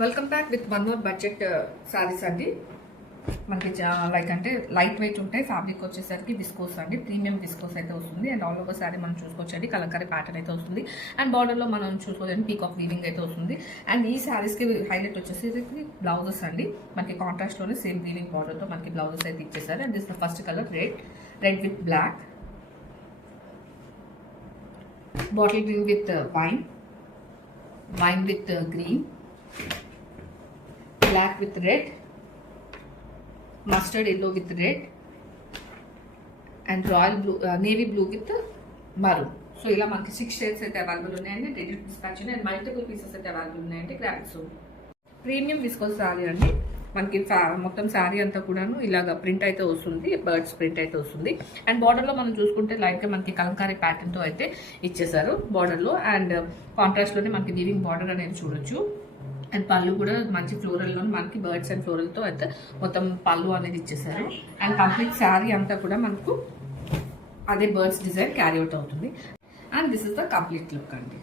Welcome back with one more budget saris అండి. మనకి like అంటే లైట్ వెయిట్ ఉంటాయి. ఫ్యాబ్రిక్ వచ్చేసరికి విస్కోస్ అండి, ప్రీమియం విస్కోస్ అయితే వస్తుంది. అండ్ ఆల్ ఓవర్ సారీ మనం చూసుకోవచ్చండి, కలంకారీ ప్యాటర్న్ అయితే వస్తుంది. అండ్ బార్డర్లో మనం చూసుకోవచ్చండి పీకాక్ వీవింగ్ అయితే వస్తుంది. అండ్ ఈ సారీస్కి హైలైట్ వచ్చేసి బ్లౌజెస్ అండి. మనకి కాంట్రాస్ట్లోనే సేమ్ వీవింగ్ బార్డర్తో మనకి బ్లౌజెస్ అయితే ఇచ్చేసారు. And this the first colour red with black, bottle green with wine with green, black with red, mustard yellow with red, and royal blue, navy blue with maroon. So ఇలా మనకి 6 shades అయితే available ఉన్నాయండి. Ready to dispatch and multiple pieces అయితే available ఉన్నాయండి. Grab so premium viscose sorry అండి. మనకి మొత్తం శారీ అంతా కూడాను ఇలాగ ప్రింట్ అయితే వస్తుంది, బర్డ్స్ ప్రింట్ అయితే వస్తుంది. అండ్ బార్డర్లో మనం చూసుకుంటే లైట్గా మనకి కలంకారీ ప్యాటర్న్తో అయితే ఇచ్చేసారు బార్డర్లో. అండ్ కాంట్రాస్ట్లోనే మనకి వీవింగ్ బార్డర్ అనేది చూడొచ్చు. అండ్ పళ్ళు కూడా మంచి ఫ్లోరల్లో మనకి బర్డ్స్ అండ్ ఫ్లోరల్తో అయితే మొత్తం పళ్ళు అనేది ఇచ్చేసారు. అండ్ కంప్లీట్ శారీ అంతా కూడా మనకు అదే బర్డ్స్ డిజైన్ క్యారీ అవుట్ అవుతుంది. And this is the complete look అండి.